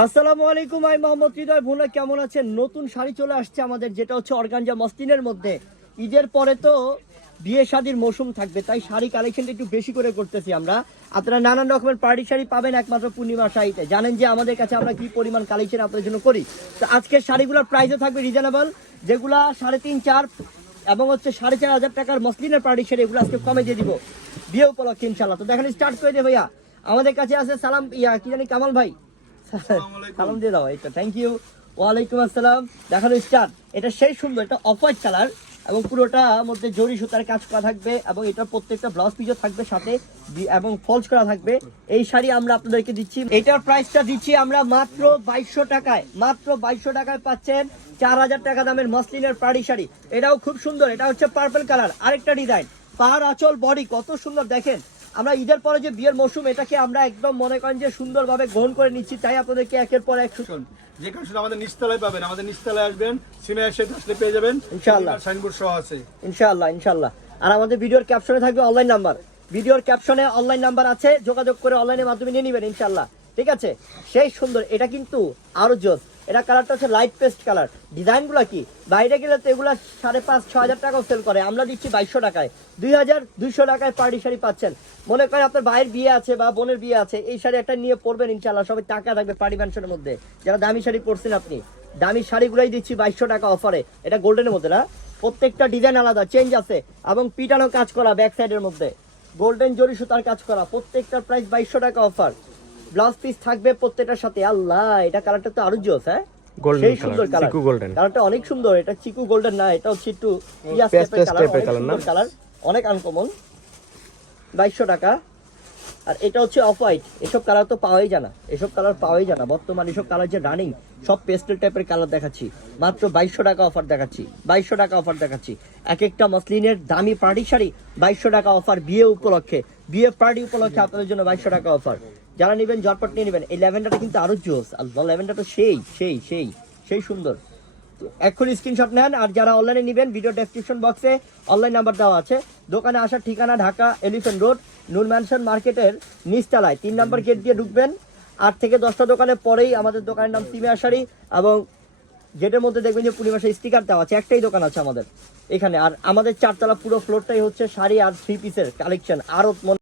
আসসালামু আলাইকুম, আমি মোহাম্মদ হৃদয়। ভুনা কেমন আছেন? নতুন শাড়ি চলে আসছে আমাদের, যেটা হচ্ছে অর্গানজা মসলিনের মধ্যে। ঈদের পরে তো বিয়ে শাদীর মৌসুম থাকবে, তাই শাড়ি কালেকশনটা একটু বেশি করে করতেছি আমরা। আপনারা নানান রকমের পার্টি শাড়ি পাবেন একমাত্র পূর্ণিমা শাড়িতে। জানেন যে আমাদের কাছে আমরা কি পরিমাণ কালেকশন আপনাদের জন্য করি। তো আজকের শাড়িগুলোর প্রাইসও থাকবে রিজনেবল, যেগুলা 3.5, 4 এবং হচ্ছে 4,500 টাকার মসলিনের পার্টি শাড়ি, এগুলো আজকে কমে দিয়ে দিব বিয়ে উপলক্ষে ইনশাল্লাহ। তো দেখেন স্টার্ট করে দে ভাইয়া। আমাদের কাছে আছে সালাম কি জানি কামাল ভাই, সালাম দিয়ে দাও। এটা থ্যাংক ইউ। ওয়ালাইকুম আসসালাম। দেখানো স্টার্ট। এটা সেই সুন্দর, এটা অফ হোয়াইট কালার এবং পুরোটা মধ্যে জরি সুতার কাজ করা থাকবে এবং এটা প্রত্যেকটা ব্লাউজ পিসও থাকবে সাথে এবং ফলস করা থাকবে। এই শাড়ি আমরা আপনাদেরকে দিচ্ছি, এটার প্রাইসটা দিচ্ছি আমরা মাত্র 2200 টাকায়। মাত্র 2200 টাকায় পাচ্ছেন 4000 টাকা দামের মসলিনের পাড়ি শাড়ি। এটাও খুব সুন্দর, এটা হচ্ছে পার্পল কালার, আরেকটা ডিজাইন। পাহাড় আঁচল বডি কত সুন্দর দেখেন। আমরা ঈদের পরে যে বিয়ের মৌসুম, এটাকে আমরা একদম মনে করেন যে সুন্দরভাবে গ্রহণ করে নিচ্ছি, তাই আপনাদেরকে একের পর এক যেখানে শুধু আমাদের নিচতলায় পাবেন, আমাদের নিচতলায় আসবেন, সিমে এসে আসলে পেয়ে যাবেন ইনশাআল্লাহ। সাইনবোর্ড সহ আছে ইনশাআল্লাহ ইনশাআল্লাহ। আর আমাদের ভিডিওর ক্যাপশনে থাকবে অনলাইন নাম্বার, ভিডিওর ক্যাপশনে অনলাইন নাম্বার আছে, যোগাযোগ করে অনলাইনের মাধ্যমে নিয়ে নেবেন ইনশাআল্লাহ। ঠিক আছে, সেই সুন্দর। এটা কিন্তু আরো জোস। এটা কালারটা হচ্ছে লাইট পেস্ট কালার। ডিজাইনগুলো কি বাইরে গেলে তো এগুলো 5,500-6,000 টাকাও সেল করে, আমরা দিচ্ছি 2200 টাকায়। 2,200 টাকায় পার্টি শাড়ি পাচ্ছেন। মনে করেন আপনার ভাইয়ের বিয়ে আছে বা বোনের বিয়ে আছে, এই শাড়ি একটা নিয়ে পরবেন ইনশাআল্লাহ, সবাই টাকা থাকবে পার্টি ম্যানশনের মধ্যে। যারা দামি শাড়ি পরছেন আপনি, দামি শাড়িগুলোই দিচ্ছি 2200 টাকা অফারে। এটা গোল্ডেনের মধ্যে না, প্রত্যেকটা ডিজাইন আলাদা, চেঞ্জ আছে এবং পিটানো কাজ করা ব্যাক সাইডের মধ্যে, গোল্ডেন জরি সুতার কাজ করা। প্রত্যেকটার প্রাইস 2200 টাকা অফার। ব্লাউজ পিস থাকবে প্রত্যেকটার সাথে। আল্লাহ, এটা কালারটা তো আরো জোস। হ্যাঁ, সেই সুন্দর কালার, কালারটা অনেক সুন্দর। এটা চিকু গোল্ডেন না, এটা হচ্ছে একটু পিয়াজ টাইপের কালার, অনেক আনকমন। 2200 টাকা। আর এটা হচ্ছে অফ হোয়াইট। এসব কালার তো পাওয়াই যায় না, এসব কালার পাওয়াই যায় না বর্তমানে। এসব কালার যে রানিং, সব পেস্টেল টাইপের কালার দেখাচ্ছি। মাত্র 2200 টাকা অফার দেখাচ্ছি, 2200 টাকা অফার দেখাচ্ছি। এক একটা মসলিনের দামি পার্টি শাড়ি 2200 টাকা অফার বিয়ে উপলক্ষে, বিয়ে পার্টি উপলক্ষে আপনাদের জন্য 2200 টাকা অফার। যারা নেবেন জটপট নিয়ে নেবেন। এই ল্যাভেন্ডারটা কিন্তু আরো জোস। আল্লাহ, ল্যাভেন্ডারটা সেই সেই সেই সেই সুন্দর। এখন স্ক্রিনশট নেন। আর যারা অনলাইনে নেবেন, ভিডিও ডেসক্রিপশন বক্সে অনলাইন নাম্বার দেওয়া আছে। দোকানে আসার ঠিকানা ঢাকা এলিফ্যান্ট রোড, নূর ম্যানশন মার্কেটের নিচতলায় 3 নম্বর গেট দিয়ে ঢুকবেন। 8 থেকে 10টা দোকানের পরেই আমাদের দোকানের নাম সিমিয়া শাড়ি, এবং গেটের মধ্যে দেখবেন যে পূর্ণিমা শাড়ি স্টিকার দেওয়া আছে। একটাই দোকান আছে আমাদের এখানে। আর আমাদের 4 তলা পুরো ফ্লোরটাই হচ্ছে শাড়ি আর 3 পিসের কালেকশন। আরো